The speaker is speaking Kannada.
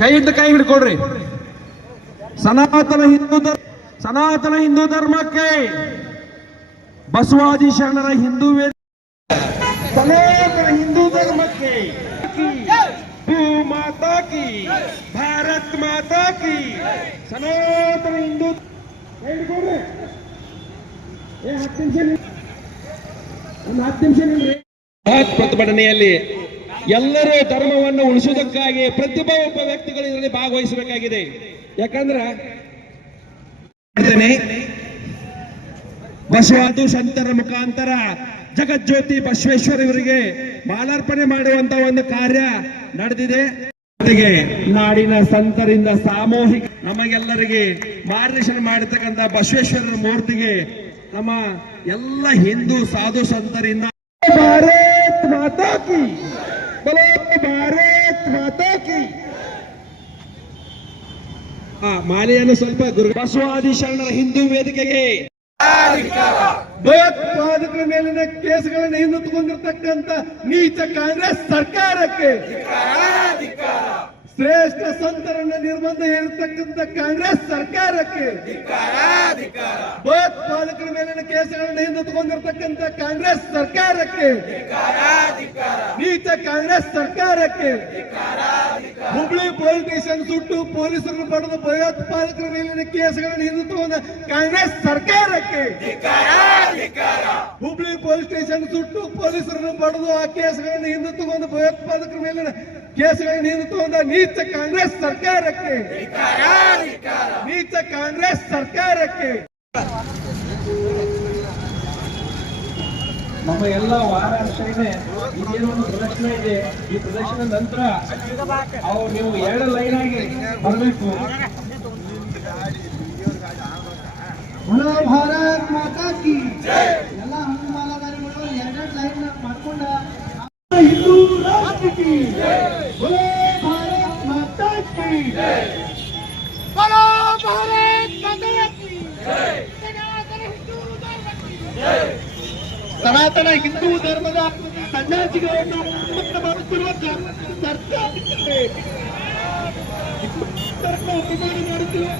ಕೈಯಿಂದ ಕೈ ಹಿಡ್ಕೊಡ್ರಿ. ಸನಾತನ ಹಿಂದೂ ಧರ್ಮಕ್ಕೆ ಬಸವಾದಿ ಶರಣರ ಹಿಂದೂ ಸನಾತನ ಹಿಂದೂ ಧರ್ಮಕ್ಕೆ ಭೂ ಮಾತಾ ಕಿ, ಭಾರತ್ ಮಾತಾ ಕಿ, ಸನಾತನ ಹಿಂದೂ ಪ್ರತಿಭಟನೆಯಲ್ಲಿ ಎಲ್ಲರೂ ಧರ್ಮವನ್ನು ಉಳಿಸುವುದಕ್ಕಾಗಿ ಪ್ರತಿಯೊಬ್ಬ ವ್ಯಕ್ತಿಗಳು ಇದರಲ್ಲಿ ಭಾಗವಹಿಸಬೇಕಾಗಿದೆ. ಯಾಕಂದ್ರೆ ಬಸವಾದಿ ಸಂತರ ಮುಖಾಂತರ ಜಗಜ್ಯೋತಿ ಬಸವೇಶ್ವರ ಇವರಿಗೆ ಮಾಲಾರ್ಪಣೆ ಮಾಡುವಂತ ಒಂದು ಕಾರ್ಯ ನಡೆದಿದೆ. ನಾಡಿನ ಸಂತರಿಂದ ಸಾಮೂಹಿಕ ನಮಗೆಲ್ಲರಿಗೆ ಮಾರ್ಗದರ್ಶನ ಮಾಡತಕ್ಕಂಥ ಬಸವೇಶ್ವರರ ಮೂರ್ತಿಗೆ ನಮ್ಮ ಎಲ್ಲ ಹಿಂದೂ ಸಾಧು ಸಂತರಿಂದ ಭಾರತ್ ಮಾತಾ ಕಿ, ಭಾರತ್ ಮಾತಾ ಕಿ. ಮಾಲೆಯನ್ನು ಸ್ವಲ್ಪ ಬಸವಾದಿ ಶರಣರ ಹಿಂದೂ ವೇದಿಕೆಗೆ ಭಯೋತ್ಪಾದಕರ ಮೇಲಿನ ಕೇಸುಗಳನ್ನು ಹಿಂದುಕೊಂಡಿರ್ತಕ್ಕಂಥ ನೀಚ ಕಾಂಗ್ರೆಸ್ ಸರ್ಕಾರಕ್ಕೆ, ಶ್ರೇಷ್ಠ ಸಂತರನ್ನು ನಿರ್ಬಂಧ ಹೇರಿರ್ತಕ್ಕಂಥ ಕಾಂಗ್ರೆಸ್ ಸರ್ಕಾರಕ್ಕೆ, ಭಯೋತ್ಪಾದಕರ ಮೇಲಿನ ಕೇಸುಗಳನ್ನು ಹಿಂದುಕೊಂಡಿರ್ತಕ್ಕಂಥ ಕಾಂಗ್ರೆಸ್ ಸರ್ಕಾರಕ್ಕೆ, ನೀಚ ಕಾಂಗ್ರೆಸ್ ಸರ್ಕಾರಕ್ಕೆ, ಹುಬ್ಳಿ ಪೊಲೀಸ್ ಸ್ಟೇಷನ್ ಸುಟ್ಟು ಪೊಲೀಸರನ್ನು ಪಡೆದು ಭಯೋತ್ಪಾದಕರ ಮೇಲಿನ ಕೇಸುಗಳನ್ನು ಹಿಂದುತ್ವದ ಕಾಂಗ್ರೆಸ್ ಸರ್ಕಾರಕ್ಕೆ, ಹುಬ್ಳಿ ಪೊಲೀಸ್ ಸ್ಟೇಷನ್ ಸುಟ್ಟು ಪೊಲೀಸರನ್ನು ಪಡೆದು ಆ ಕೇಸುಗಳನ್ನು ಹಿಂದುತ್ವದ ಭಯೋತ್ಪಾದಕರ ಮೇಲಿನ ಕೇಸುಗಳನ್ನು ಹಿಂದುತ್ವದ ನೀಚ ಕಾಂಗ್ರೆಸ್ ಸರ್ಕಾರಕ್ಕೆ, ನೀಚ ಕಾಂಗ್ರೆಸ್ ಸರ್ಕಾರಕ್ಕೆ. ನಮ್ಮ ಎಲ್ಲ ವಾರಾಂಶನೇ ಇದೇನೋ ಒಂದು ಪ್ರದರ್ಶನ ಇದೆ. ಈ ಪ್ರದರ್ಶನ ನಂತರ ನೀವು 2 ಲೈನ್ ಆಗಿ ಬರಬೇಕು. ಭಾರತ್ ಮಾತಾ ಕಿ ಎಲ್ಲ ಹನುಮಾನದಾರಿಗಳು 2 ಲೈನ್ ಮಾಡ್ಕೊಂಡ ಹಿಂದೂ ರಾಷ್ಟ್ರ ಕಿ, ಭಾರತ್ ಮಾತಾ ಕಿ, ಭಾರತ್ ಮಾತಾ ಕಿ, ಸನಾತನ ಹಿಂದೂ ಧರ್ಮದ ಸನ್ಯಾಸಿಗಳನ್ನು ಮುಕ್ತ ಮಾಡುತ್ತಿರುವ ಸರ್ಕಾರ ಅಪಮಾನ ಮಾಡುತ್ತಿರುವ